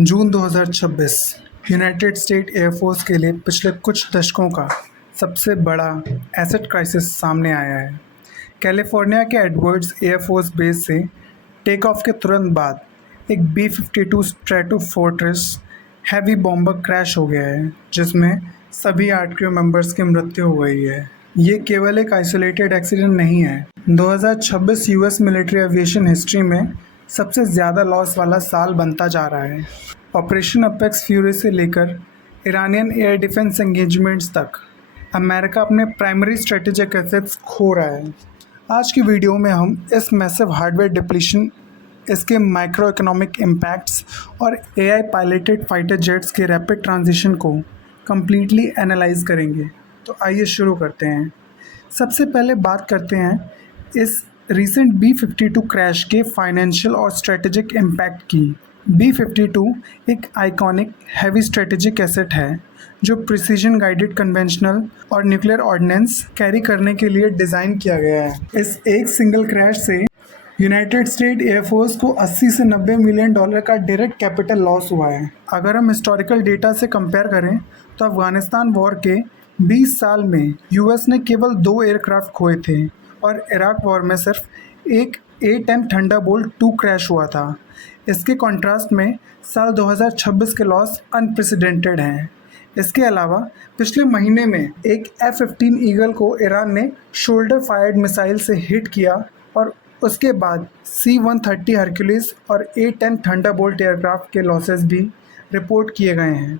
जून 2026 United state air force के लिए पिछले कुछ दशकों का सबसे बड़ा एसेट क्राइसिस सामने आया है। कैलिफोर्निया के एडवर्ड्स एयरफोर्स बेस से टेक ऑफ के तुरंत बाद एक B-52 स्ट्रैटोफोर्ट्रेस हैवी बॉम्बर क्रैश हो गया है, जिसमें सभी 8 क्रू मेंबर्स की मृत्यु हो गई है। ये केवल एक आइसोलेटेड एक्सीडेंट नहीं है। 2026 यूएस मिलिट्री एविएशन हिस्ट्री में सबसे ज़्यादा लॉस वाला साल बनता जा रहा है। ऑपरेशन अपेक्स फ्यूरी से लेकर ईरानियन एयर डिफेंस एंगेजमेंट्स तक अमेरिका अपने प्राइमरी स्ट्रेटेजिक एसेट्स खो रहा है। आज की वीडियो में हम इस मैसिव हार्डवेयर डिप्लीशन, इसके माइक्रो इकोनॉमिक इम्पैक्ट्स और AI पायलटेड फाइटर जेट्स के रैपिड ट्रांजिशन को कम्प्लीटली एनालाइज करेंगे। तो आइए शुरू करते हैं। सबसे पहले बात करते हैं इस रीसेंट B-52 क्रैश के फाइनेंशियल और स्ट्रेटेजिक इम्पैक्ट की। B-52 एक आइकॉनिक हैवी स्ट्रेटेजिक एसेट है जो प्रिसीजन गाइडेड कन्वेंशनल और न्यूक्लियर ऑर्डिनेंस कैरी करने के लिए डिज़ाइन किया गया है। इस एक सिंगल क्रैश से यूनाइटेड स्टेट एयरफोर्स को 80 से 90 मिलियन डॉलर का डायरेक्ट कैपिटल लॉस हुआ है। अगर हम हिस्टोरिकल डेटा से कंपेयर करें तो अफगानिस्तान वॉर के 20 साल में यूएस ने केवल 2 एयरक्राफ्ट खोए थे और इराक वॉर में सिर्फ एक A-10 थंडरबोल्ट 2 क्रैश हुआ था। इसके कॉन्ट्रास्ट में साल 2026 के लॉस अनप्रेसिडेंटेड हैं। इसके अलावा पिछले महीने में एक F-15 ईगल को ईरान ने शोल्डर फायर्ड मिसाइल से हिट किया और उसके बाद C-130 हरक्यूलिस और A-10 थंडरबोल्ट एयरक्राफ्ट के लॉसेस भी रिपोर्ट किए गए हैं।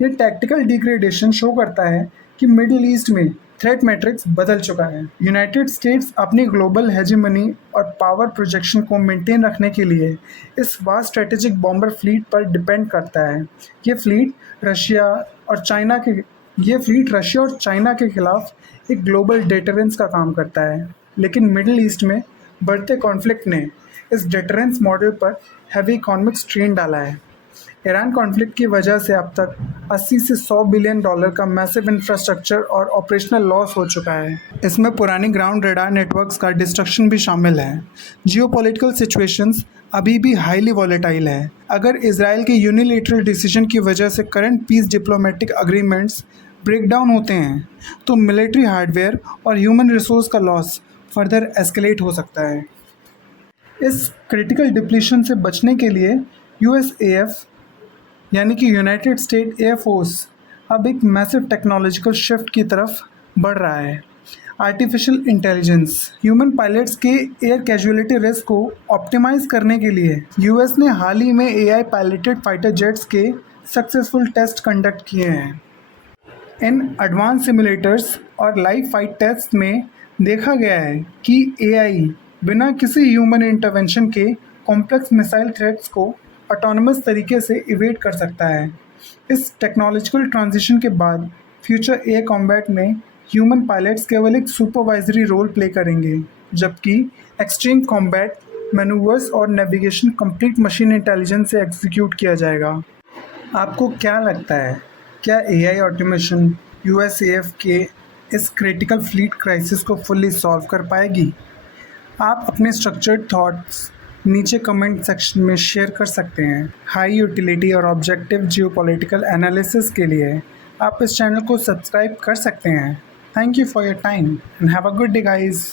ये टैक्टिकल डिग्रेडेशन शो करता है कि मिडिल ईस्ट में थ्रेट मैट्रिक्स बदल चुका है। यूनाइटेड स्टेट्स अपनी ग्लोबल हेजेमनी और पावर प्रोजेक्शन को मेंटेन रखने के लिए इस वास्ट स्ट्रेटेजिक बॉम्बर फ्लीट पर डिपेंड करता है। ये फ्लीट रशिया और चाइना के खिलाफ एक ग्लोबल डेटरेंस का काम करता है। लेकिन मिडिल ईस्ट में बढ़ते कॉन्फ्लिक्ट ने इस डेटरेंस मॉडल पर हैवी इकोनॉमिक स्ट्रेन डाला है। ईरान कॉन्फ्लिक्ट की वजह से अब तक 80 से 100 बिलियन डॉलर का मैसिव इंफ्रास्ट्रक्चर और ऑपरेशनल लॉस हो चुका है। इसमें पुरानी ग्राउंड रेडार नेटवर्क्स का डिस्ट्रक्शन भी शामिल है। जियोपॉलिटिकल सिचुएशंस अभी भी हाईली वॉलेटाइल है। अगर इजराइल के यूनिलैटरल डिसीजन की वजह से current peace diplomatic agreements break down होते हैं तो मिलिट्री हार्डवेयर और ह्यूमन रिसोर्स का लॉस फर्दर एस्केलेट हो सकता है। इस क्रिटिकल डिप्लीशन से बचने के लिए USAF यानी कि यूनाइटेड स्टेट एयरफोर्स अब एक मैसिव टेक्नोलॉजिकल शिफ्ट की तरफ बढ़ रहा है। आर्टिफिशियल इंटेलिजेंस ह्यूमन पायलट्स के एयर कैजुअलिटी रिस्क को ऑप्टिमाइज करने के लिए यूएस ने हाल ही में AI पायलटेड फाइटर जेट्स के सक्सेसफुल टेस्ट कंडक्ट किए हैं। इन एडवांस सिमुलेटर्स और लाइव फाइट टेस्ट में देखा गया है कि AI बिना किसी ह्यूमन इंटरवेंशन के कॉम्प्लेक्स मिसाइल थ्रेट्स को ऑटोनमस तरीके से इवेट कर सकता है। इस टेक्नोलॉजिकल ट्रांजिशन के बाद फ्यूचर एयर कॉम्बैट में ह्यूमन पायलट्स केवल एक सुपरवाइजरी रोल प्ले करेंगे, जबकि एक्सट्रीम कॉम्बैट मैनूवर्स और नेविगेशन कंप्लीट मशीन इंटेलिजेंस से एग्जीक्यूट किया जाएगा। आपको क्या लगता है, क्या AI ऑटोमेशन USAF के इस क्रिटिकल फ्लीट क्राइसिस को फुल्ली सॉल्व कर पाएगी? आप अपने स्ट्रक्चर्ड थॉट्स नीचे कमेंट सेक्शन में शेयर कर सकते हैं। हाई यूटिलिटी और ऑब्जेक्टिव जियोपॉलिटिकल एनालिसिस के लिए आप इस चैनल को सब्सक्राइब कर सकते हैं। Thank you for your time and have a good day guys.